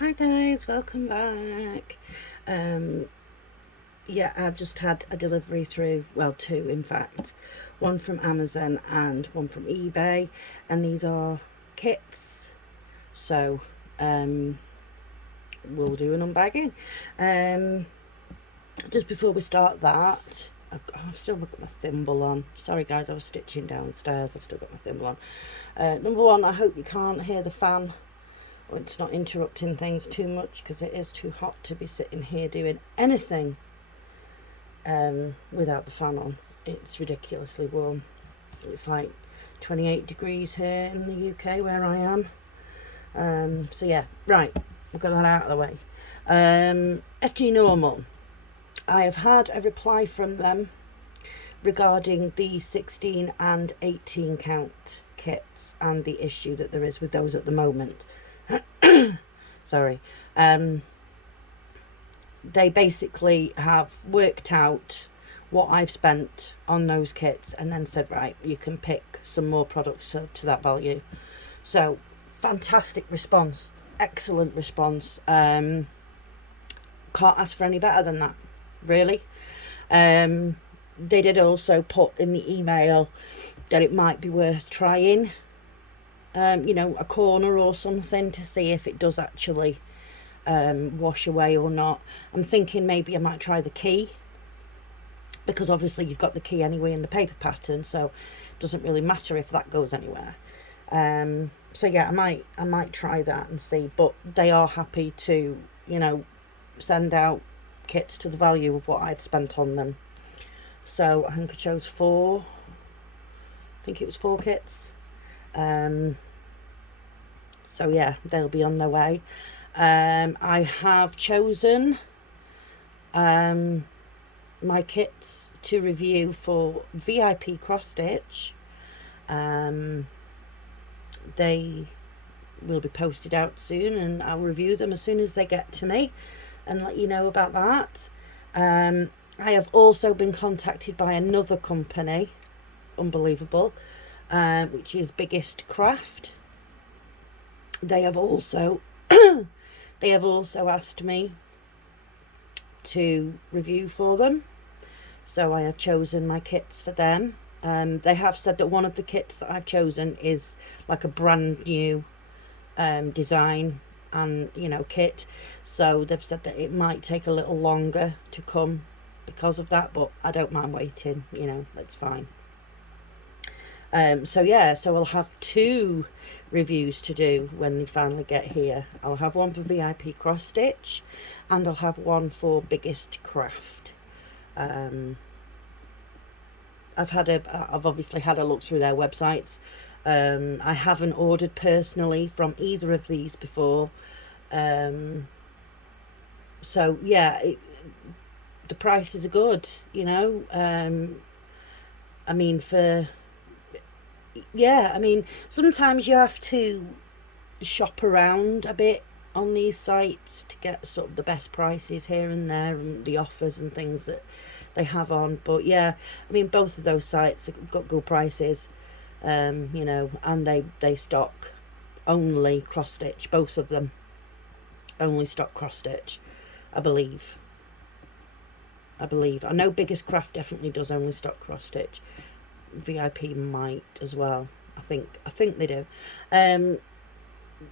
Hi guys, welcome back. Yeah, I've just had a delivery through, well, two in fact, one from Amazon and one from eBay, and these are kits. So we'll do an unbagging. Just before we start that, I've still got my thimble on. Sorry guys, I was stitching downstairs. I've still got my thimble on. Number one, I hope you can't hear the fan. It's not interrupting things too much, because it is too hot to be sitting here doing anything without the fan on. It's ridiculously warm. It's like 28 degrees here in the UK where I am. So yeah, right, we've got that out of the way. FG Normal, I have had a reply from them regarding the 16 and 18 count kits and the issue that there is with those at the moment. Sorry. They basically have worked out what I've spent on those kits and then said, right, you can pick some more products to that value. So fantastic response, excellent response. Can't ask for any better than that, really. They did also put in the email that it might be worth trying a corner or something to see if it does actually wash away or not. I'm thinking maybe I might try the key, because obviously you've got the key anyway in the paper pattern, so it doesn't really matter if that goes anywhere. So yeah, I might try that and see, but they are happy to send out kits to the value of what I'd spent on them. So I think I chose four. I think it was 4 kits. So yeah, they'll be on their way. I have chosen my kits to review for VIP cross stitch. They will be posted out soon, and I'll review them as soon as they get to me and let you know about that. I have also been contacted by another company, unbelievable, which is Biggest Craft. They have also asked me to review for them, so I have chosen my kits for them. They have said that one of the kits that I've chosen is like a brand new design and kit, so they've said that it might take a little longer to come because of that, but I don't mind waiting, it's fine. So yeah, so I'll have 2 reviews to do when they finally get here. I'll have one for VIP cross stitch, and I'll have one for Biggest Craft. I've obviously had a look through their websites. I haven't ordered personally from either of these before. So yeah, the prices are good, sometimes you have to shop around a bit on these sites to get sort of the best prices here and there, and the offers and things that they have on. But yeah, both of those sites have got good prices, and they stock only cross stitch. Both of them only stock cross stitch, I believe. I know Biggest Craft definitely does only stock cross stitch. VIP might as well. I think they do.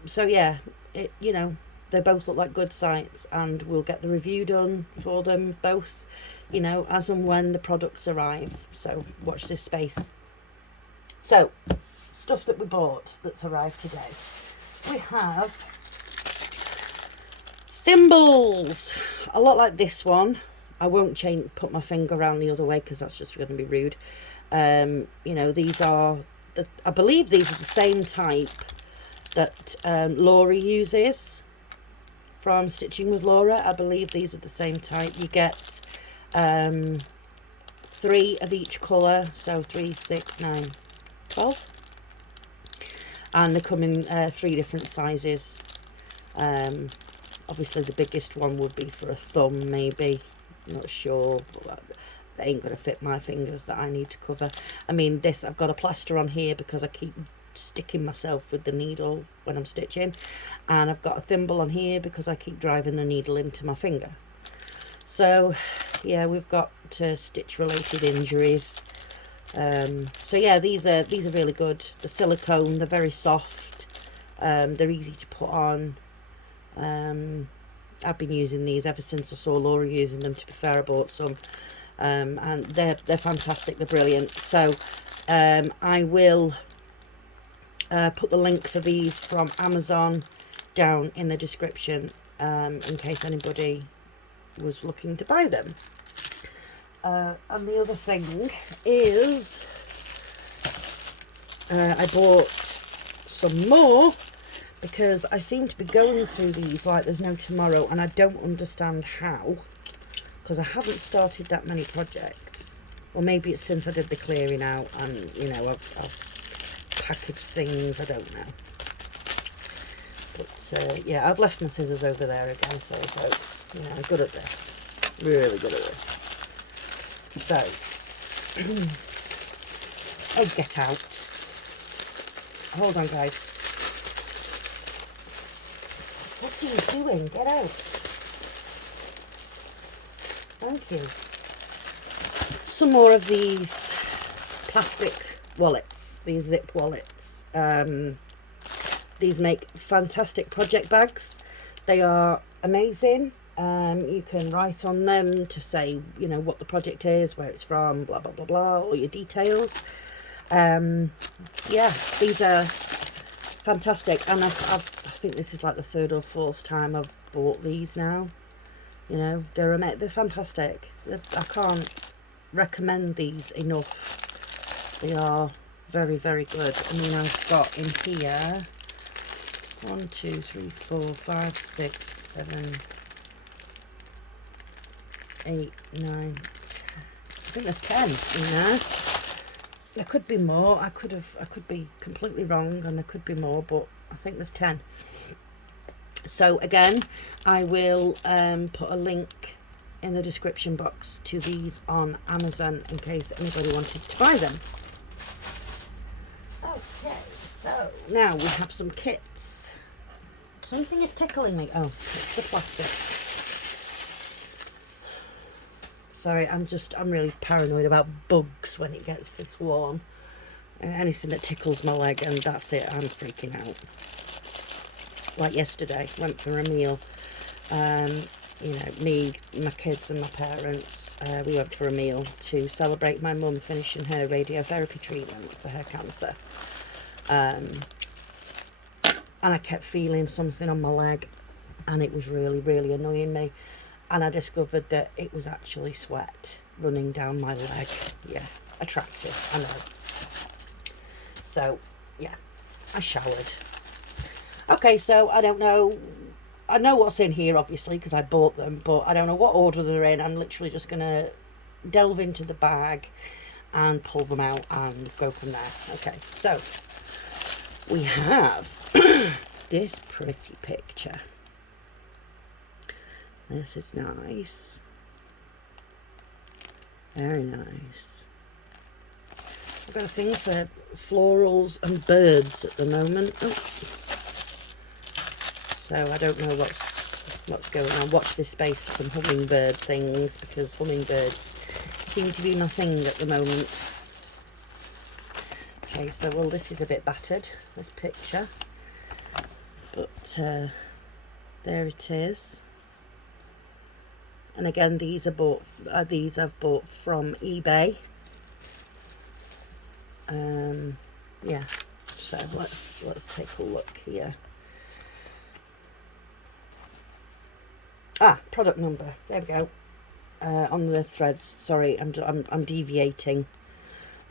So yeah, they both look like good sites, and we'll get the review done for them both, as and when the products arrive. So watch this space. So, stuff that we bought that's arrived today. We have thimbles, a lot like this one. I won't put my finger around the other way, because that's just going to be rude. These are I believe these are the same type that Laura uses from Stitching with Laura. I believe these are the same type. You get 3 of each colour, so 3, 6, 9, 12, and they come in 3 different sizes. Obviously the biggest one would be for a thumb, maybe, I'm not sure, but they ain't gonna fit my fingers that I need to cover. This, I've got a plaster on here because I keep sticking myself with the needle when I'm stitching, and I've got a thimble on here because I keep driving the needle into my finger. So yeah, we've got stitch related injuries. So yeah, these are really good. The silicone, they're very soft, they're easy to put on. I've been using these ever since I saw Laura using them. To be fair, I bought some, and they're fantastic, they're brilliant. So I will put the link for these from Amazon down in the description, in case anybody was looking to buy them. And the other thing is I bought some more because I seem to be going through these like there's no tomorrow, and I don't understand how, because I haven't started that many projects. Or maybe it's since I did the clearing out and, you know, I've packaged things, I don't know. But yeah, I've left my scissors over there again, so folks, you know, I'm good at this, really good at this. So egg get out. Hold on, guys. What are you doing? Get out. Thank you. Some more of these plastic wallets, these zip wallets. These make fantastic project bags. They are amazing. You can write on them to say, you know, what the project is, where it's from, blah blah blah blah, all your details. Yeah, these are fantastic, and I think this is like the third or fourth time I've bought these now. You know, they're fantastic. I can't recommend these enough. They are very, very good. I mean, I've got in here 1, 2, 3, 4, 5, 6, 7, 8, 9, 10. I think there's 10 in there. There could be more. I could be completely wrong, and there could be more, but I think there's 10. So again, I will put a link in the description box to these on Amazon in case anybody wanted to buy them. Okay, so now we have some kits. Something is tickling me. Oh, it's the plastic. Sorry, I'm really paranoid about bugs when it gets this warm. And anything that tickles my leg, and that's it, I'm freaking out. Like yesterday, went for a meal. You know, me, my kids and my parents, we went for a meal to celebrate my mum finishing her radiotherapy treatment for her cancer. And I kept feeling something on my leg, and it was really, really annoying me. And I discovered that it was actually sweat running down my leg. Yeah, attractive, I know. So, yeah, I showered. Okay, so I don't know. I know what's in here, obviously, because I bought them, but I don't know what order they're in. I'm literally just going to delve into the bag and pull them out and go from there. Okay, so we have this pretty picture. This is nice. Very nice. I've got a thing for florals and birds at the moment. Oh. So I don't know what's going on. Watch this space for some hummingbird things, because hummingbirds seem to be my thing at the moment. Okay, so well, this is a bit battered, this picture, but there it is. And again, these are bought. These I've bought from eBay. Yeah. So let's take a look here. Ah, product number. There we go. On the threads. Sorry, I'm deviating.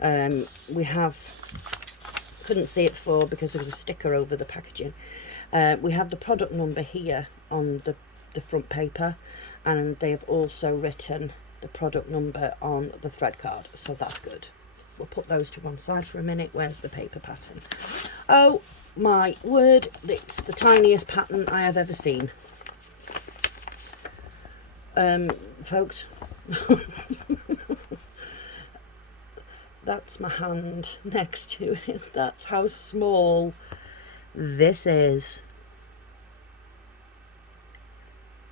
We have. Couldn't see it before because there was a sticker over the packaging. We have the product number here on the front paper, and they have also written the product number on the thread card, so that's good. We'll put those to one side for a minute. Where's the paper pattern? Oh my word, it's the tiniest pattern I have ever seen. Folks, that's my hand next to it. That's how small this is.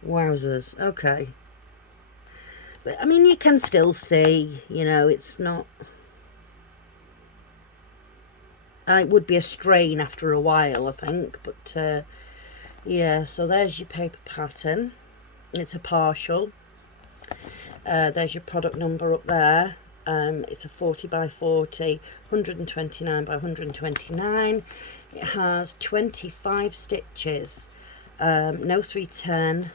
Wowzers. Okay. But, I mean, you can still see, you know, it's not... it would be a strain after a while, I think. But, yeah, so there's your paper pattern. It's a partial. There's your product number up there. It's a 40 by 40, 129 by 129. It has 25 stitches. No 310.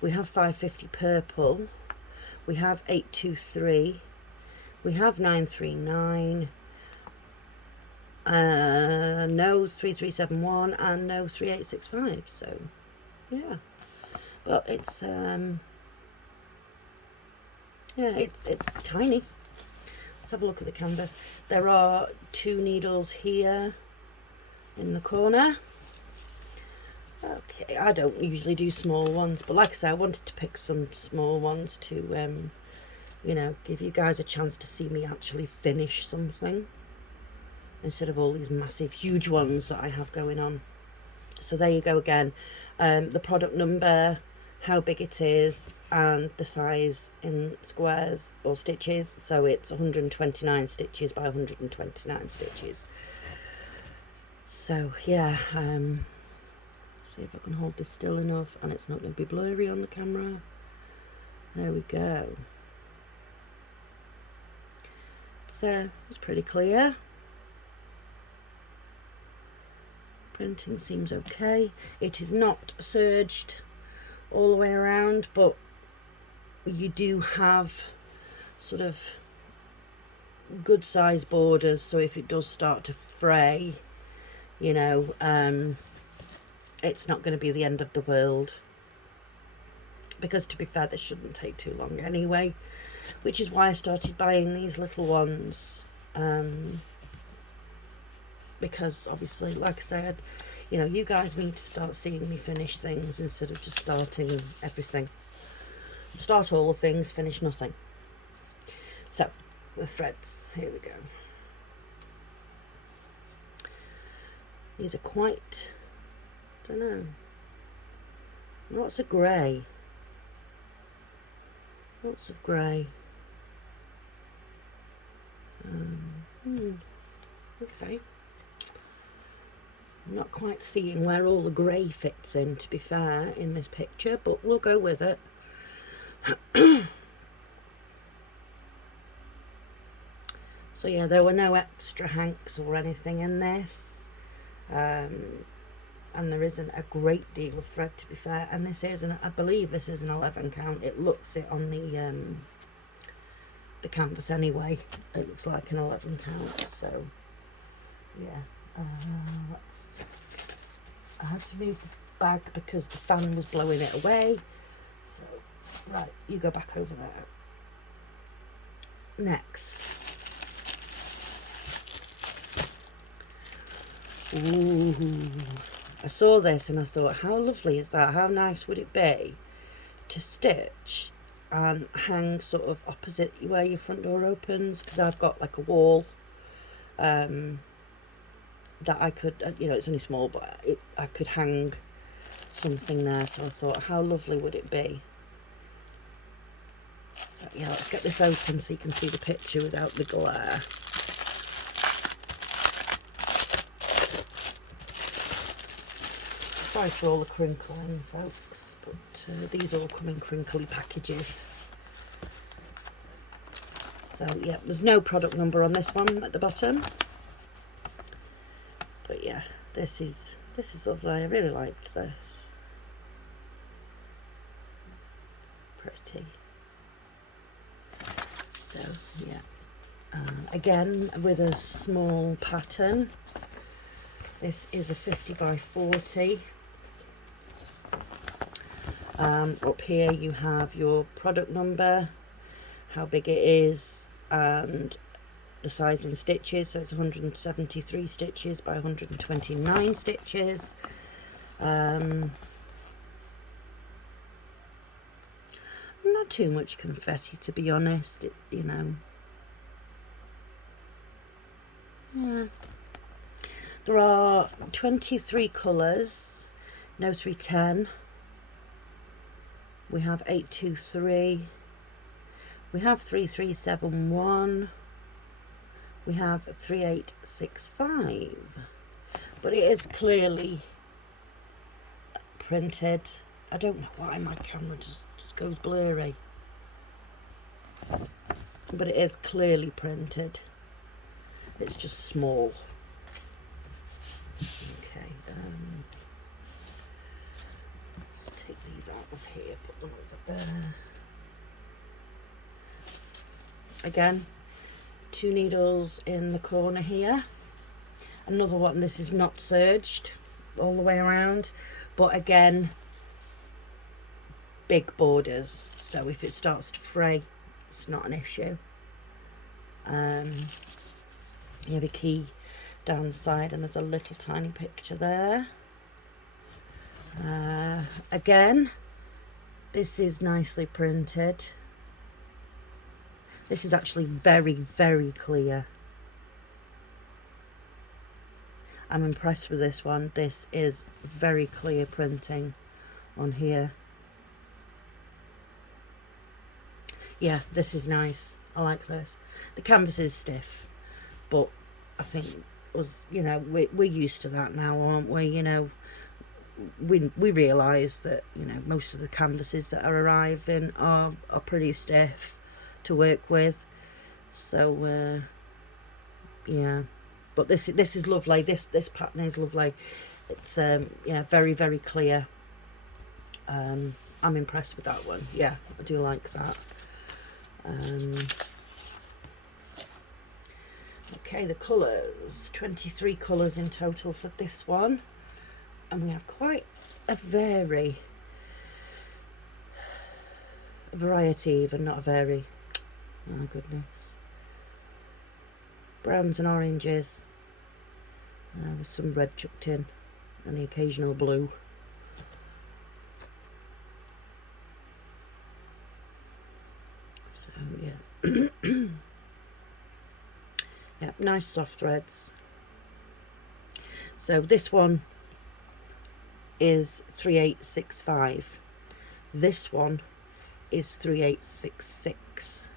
We have 550 purple. We have 823. We have 939. No 3371 and no 3865. So yeah, but it's yeah, it's tiny. Let's have a look at the canvas. There are 2 needles here in the corner. Okay, I don't usually do small ones, but like I said, I wanted to pick some small ones to you know, give you guys a chance to see me actually finish something instead of all these massive huge ones that I have going on. So there you go again. The product number, how big it is, and the size in squares or stitches. So it's 129 stitches by 129 stitches. So yeah, see if I can hold this still enough and it's not going to be blurry on the camera. There we go. It's pretty clear. Printing seems okay. It is not serged all the way around, but you do have sort of good size borders, so if it does start to fray, you know, it's not going to be the end of the world, because to be fair, this shouldn't take too long anyway, which is why I started buying these little ones, because obviously, like I said, you know, you guys need to start seeing me finish things instead of just starting everything. Start all the things, finish nothing. So, the threads, here we go. These are quite, I don't know, lots of grey. Lots of grey. Okay. I'm not quite seeing where all the grey fits in, to be fair, in this picture, but we'll go with it. So yeah, there were no extra hanks or anything in this, and there isn't a great deal of thread, to be fair, and this is I believe this is an 11 count. It looks it on the canvas anyway. It looks like an 11 count, so yeah. I had to move the bag because the fan was blowing it away. So, right, you go back over there. Next. Ooh, I saw this and I thought, how lovely is that? How nice would it be to stitch and hang sort of opposite where your front door opens? Because I've got like a wall that I could, you know, it's only small, but I could hang something there. So I thought, how lovely would it be? So yeah, let's get this open so you can see the picture without the glare. Sorry for all the crinkling, folks, but these all come in crinkly packages. So yeah, there's no product number on this one at the bottom. But yeah, this is lovely. I really liked this. Pretty. So yeah, again with a small pattern. This is a 50 by 40. Up here you have your product number, how big it is, and the size in stitches. So it's 173 stitches by 129 stitches. Not too much confetti, to be honest. You know, Yeah. There are 23 colours, no 310. We have 823. We have 3371. We have 3865. But it is clearly printed. I don't know why my camera just goes blurry. But it is clearly printed. It's just small. Okay, let's take these out of here, put them over there. Again, 2 needles in the corner here. Another one, this is not serged all the way around, but again, big borders, so if it starts to fray, it's not an issue. You have a key down the side, and there's a little tiny picture there. Again, this is nicely printed. This is actually very, very clear. I'm impressed with this one. This is very clear printing on here. Yeah, this is nice. I like this. The canvas is stiff, but I think you know, we're used to that now, aren't we? You know, we realise that, you know, most of the canvases that are arriving are pretty stiff to work with. So yeah, but this is lovely. This pattern is lovely. It's yeah, very, very clear. I'm impressed with that one. Yeah, I do like that. Okay, the colours, 23 colours in total for this one, and we have quite a variety, even, not a vary. Oh goodness. Browns and oranges, with some red chucked in, and the occasional blue. So yeah. Yeah, nice soft threads. So this one is 3865. This one is 3866.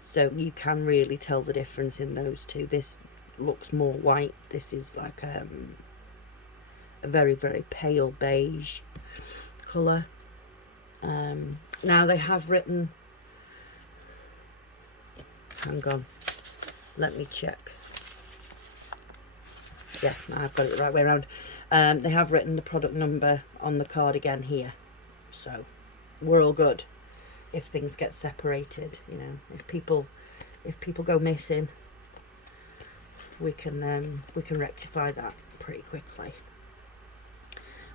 So you can really tell the difference in those two. This looks more white. This is like a very, very pale beige colour. Now they have written, hang on, let me check. Yeah, I've got it the right way around. They have written the product number on the card again here, so we're all good. If things get separated, you know, if people go missing, we can rectify that pretty quickly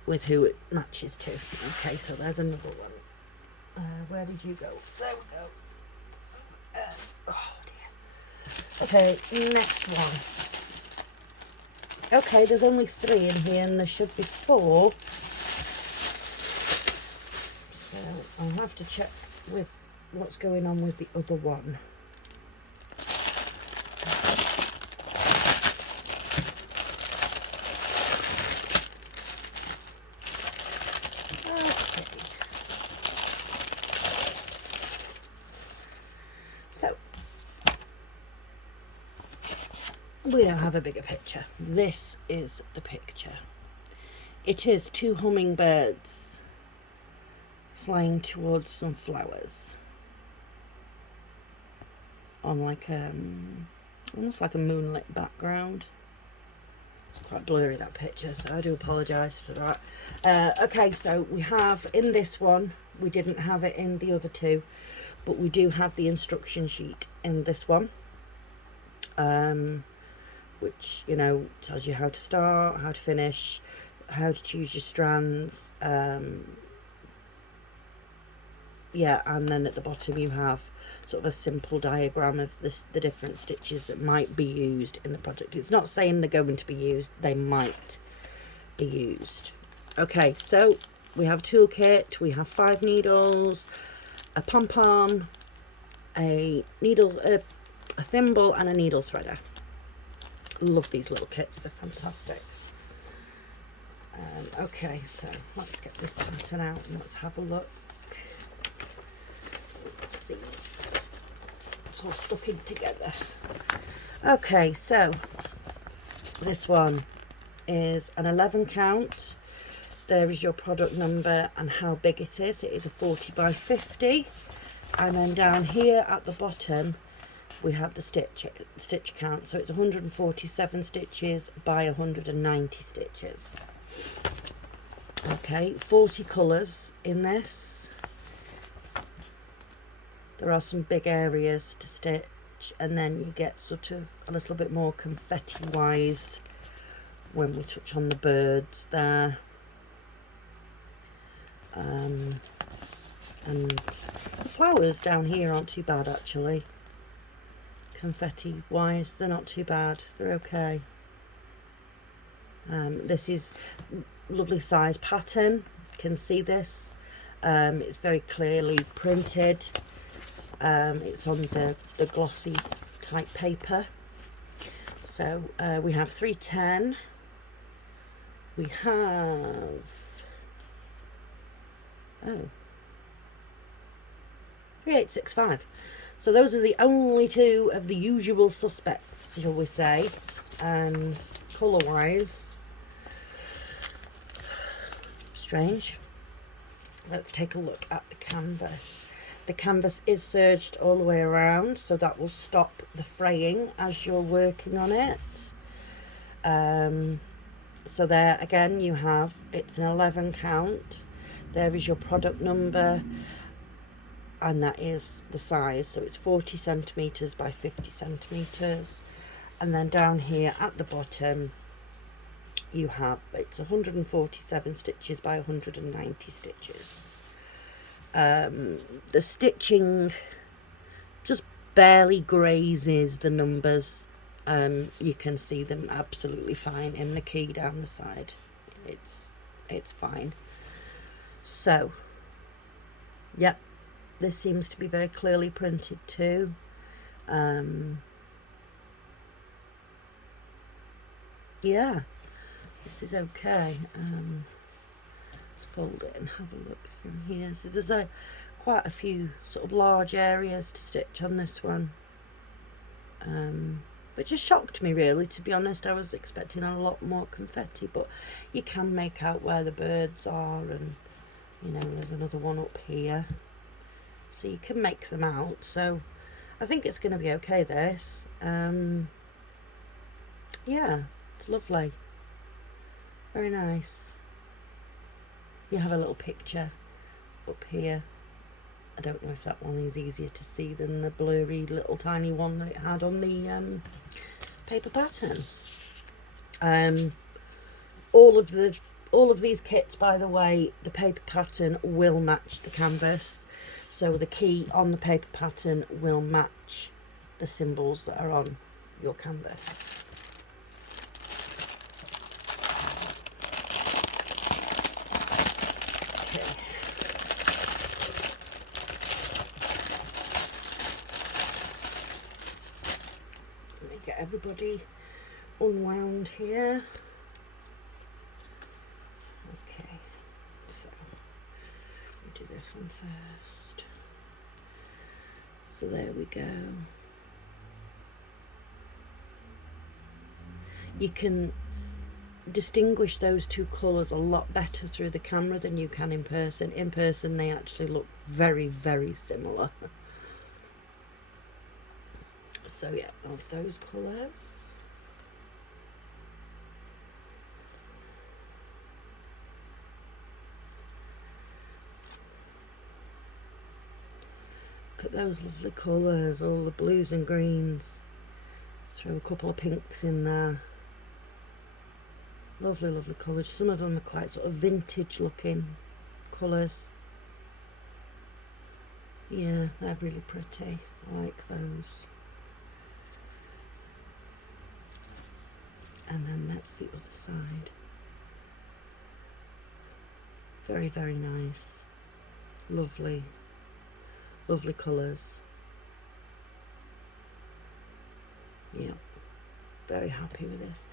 with who it matches to. Okay, so there's another one. Where did you go? There we go. Oh dear. Okay, next one. Okay, there's only 3 in here, and there should be 4. So I'll have to check with what's going on with the other one. Okay. So we now have a bigger picture. This is the picture. It is 2 hummingbirds flying towards some flowers on like almost like a moonlit background. It's quite blurry, that picture, so I do apologise for that. Okay, so we have in this one, we didn't have it in the other 2, but we do have the instruction sheet in this one, which, you know, tells you how to start, how to finish, how to choose your strands. Yeah, and then at the bottom you have sort of a simple diagram of the different stitches that might be used in the project. It's not saying they're going to be used, they might be used. Okay, so we have a toolkit, we have 5 needles, a pom-pom, a needle, a thimble, and a needle threader. Love these little kits, they're fantastic. Okay, so let's get this pattern out and let's have a look. Let's see, it's all stuck in together. Okay, so this one is an 11 count. There is your product number and how big it is. It is a 40 by 50. And then down here at the bottom we have the stitch count. So it's 147 stitches by 190 stitches. Okay, 40 colours in this. There are some big areas to stitch, and then you get sort of a little bit more confetti wise when we touch on the birds there. And the flowers down here aren't too bad actually. Confetti wise, they're not too bad, they're okay. This is lovely size pattern, you can see this. It's very clearly printed. It's on the glossy type paper. So we have 310. We have 3865. So those are the only two of the usual suspects, shall we say, colour wise. Strange. Let's take a look at the canvas. The canvas is serged all the way around, so that will stop the fraying as you're working on it. So there again you have, it's an 11 count. There is your product number, and that is the size, so it's 40 centimeters by 50 centimeters. And then down here at the bottom you have, it's 147 stitches by 190 stitches. The stitching just barely grazes the numbers. You can see them absolutely fine in the key down the side. It's fine. So yep, this seems to be very clearly printed too. Yeah, this is okay. Let's fold it and have a look through here. So there's quite a few sort of large areas to stitch on this one, which just shocked me really, to be honest. I was expecting a lot more confetti, but you can make out where the birds are, and you know, there's another one up here, so you can make them out. So I think it's going to be okay, this. Yeah, it's lovely, very nice. You have a little picture up here. I don't know if that one is easier to see than the blurry little tiny one that it had on the paper pattern. All of these kits, by the way, the paper pattern will match the canvas, so the key on the paper pattern will match the symbols that are on your canvas. Get everybody unwound here. Okay, so we do this one first. So there we go. You can distinguish those two colours a lot better through the camera than you can in person. In person they actually look very, very similar. So yeah, of those colours. Look at those lovely colours, all the blues and greens. Throw a couple of pinks in there. Lovely, lovely colours. Some of them are quite sort of vintage looking colours. Yeah, they're really pretty. I like those. And then that's the other side. Very, very nice. Lovely, lovely colours. Yeah. very happy with this.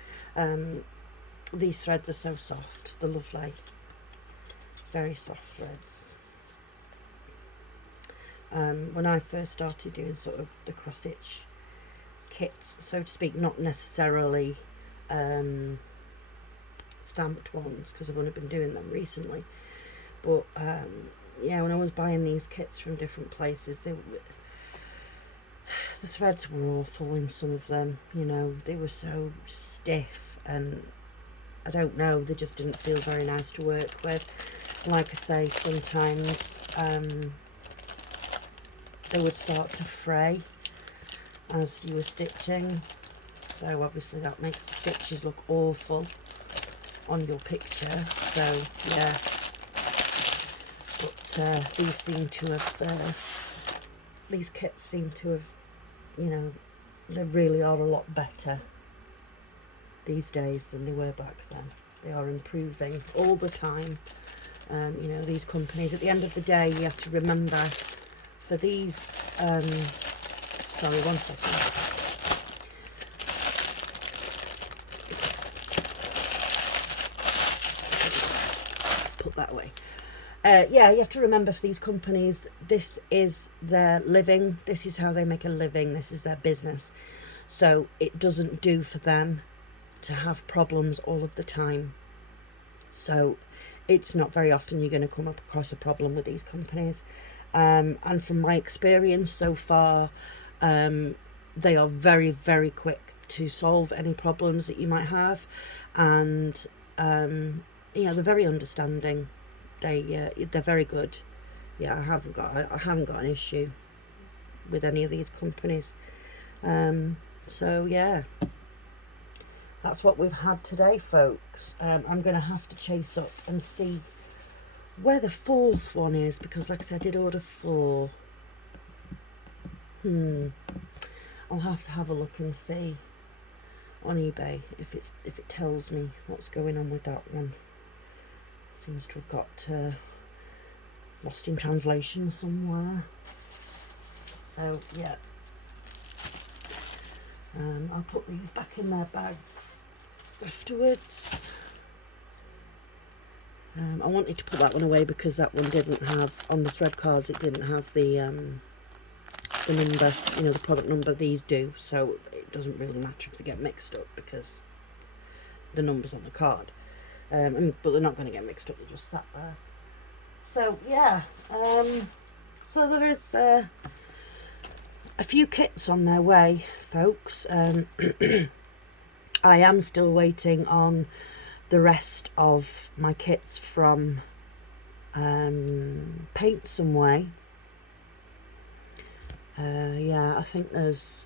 These threads are so soft, they're lovely, very soft threads. When I first started doing sort of the cross stitch kits, so to speak, not necessarily stamped ones, because I've only been doing them recently, but yeah, when I was buying these kits from different places, the threads were awful in some of them, you know, they were so stiff, and I don't know, they just didn't feel very nice to work with. Like I say, sometimes they would start to fray as you were stitching, so obviously that makes the stitches look awful on your picture. So yeah, but these seem to have these kits seem to have, you know, they really are a lot better these days than they were back then. They are improving all the time. You know, these companies, at the end of the day, you have to remember for these sorry, one second. Put that away. Yeah, you have to remember for these companies, this is their living, this is how they make a living, this is their business. So it doesn't do for them to have problems all of the time. So it's not very often you're going to come up across a problem with these companies. And from my experience so far, they are very, very quick to solve any problems that you might have, and yeah, they're very understanding. They're very good. Yeah, I haven't got an issue with any of these companies. So yeah, that's what we've had today, folks. I'm going to have to chase up and see where the fourth one is, because like I said, I did order 4. I'll have to have a look and see on eBay if it tells me what's going on with that one. Seems to have got lost in translation somewhere. So yeah, I'll put these back in their bags afterwards. I wanted to put that one away because that one didn't have, on the thread cards, it didn't have the number, you know, the product number. These do, so it doesn't really matter if they get mixed up because the number's on the card. But they're not going to get mixed up, they're just sat there. So yeah, so there is a few kits on their way, folks. I am still waiting on the rest of my kits from Paint Some Way. Yeah, I think there's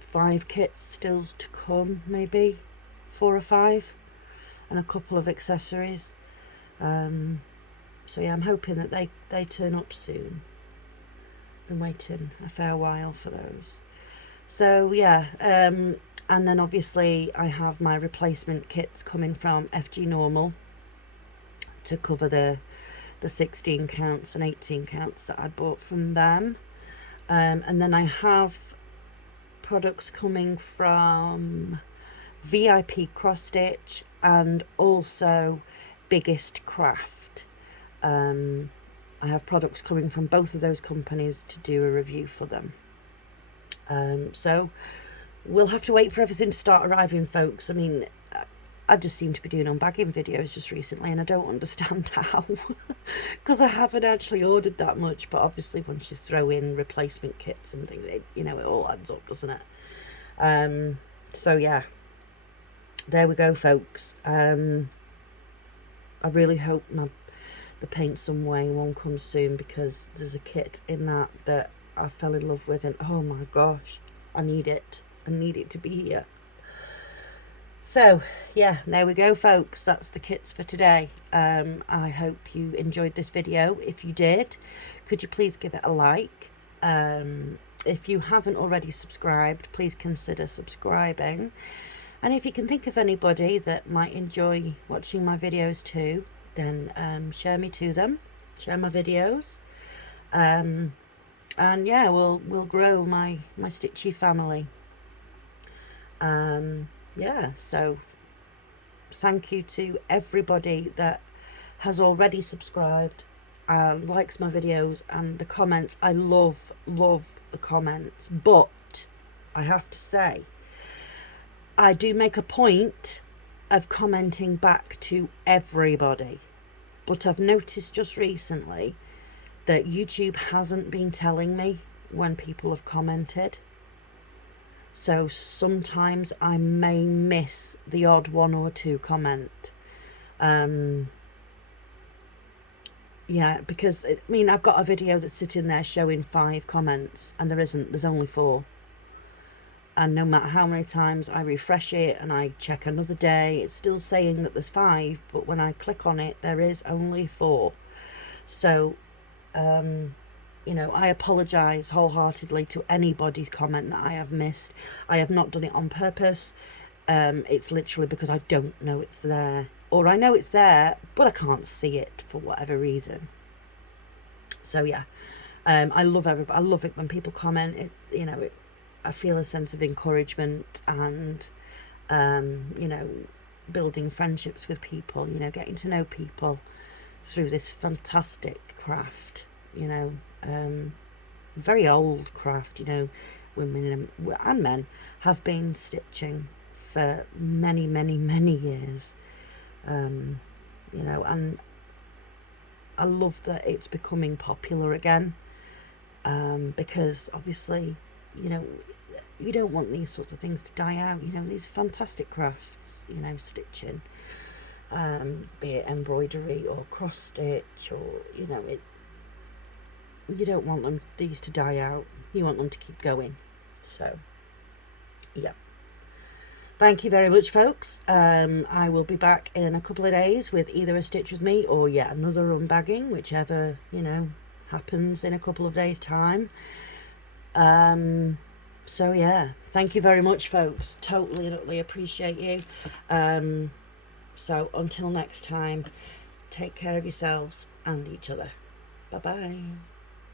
5 kits still to come, maybe 4 or 5, and a couple of accessories. So yeah, I'm hoping that they turn up soon. Been waiting a fair while for those. So yeah, and then obviously I have my replacement kits coming from FG Normal to cover the 16 counts and 18 counts that I bought from them. And then I have products coming from VIP Cross Stitch and also Biggest Craft. I have products coming from both of those companies to do a review for them. So we'll have to wait for everything to start arriving, folks. I mean, I just seem to be doing unbagging videos just recently, and I don't understand how, because I haven't actually ordered that much. But obviously, once you throw in replacement kits and things, you know, it all adds up, doesn't it? So yeah, there we go, folks. I really hope the Paint Some Way one comes soon, because there's a kit in that I fell in love with, and oh my gosh, I need it. I need it to be here. So yeah, there we go, folks. That's the kits for today. I hope you enjoyed this video. If you did, could you please give it a like? If you haven't already subscribed, please consider subscribing. And if you can think of anybody that might enjoy watching my videos too, then share me to them. Share my videos. And yeah, we'll grow my stitchy family. Yeah, so thank you to everybody that has already subscribed and likes my videos, and the comments. I love the comments, but I have to say, I do make a point of commenting back to everybody, but I've noticed just recently that YouTube hasn't been telling me when people have commented. So sometimes I may miss the odd one or two comment. Yeah, because I mean, I've got a video that's sitting there showing 5 comments, and there's only 4. And no matter how many times I refresh it and I check another day, it's still saying that there's 5, but when I click on it, there is only 4. So, you know, I apologise wholeheartedly to anybody's comment that I have missed. I have not done it on purpose. It's literally because I don't know it's there. Or I know it's there, but I can't see it for whatever reason. So yeah, I love everybody. I love it when people comment. It, you know, I feel a sense of encouragement and, you know, building friendships with people. You know, getting to know people through this fantastic craft. You know, very old craft. You know, women and men have been stitching for many years. You know, and I love that it's becoming popular again, because obviously, you know, you don't want these sorts of things to die out. You know, these fantastic crafts, you know, stitching, be it embroidery or cross stitch, or, you know, you don't want these to die out. You want them to keep going. So yeah. Thank you very much, folks. I will be back in a couple of days with either a stitch with me or yet another unbagging, whichever, you know, happens in a couple of days' time. So yeah, thank you very much, folks. Totally and utterly appreciate you. So until next time, take care of yourselves and each other. Bye bye.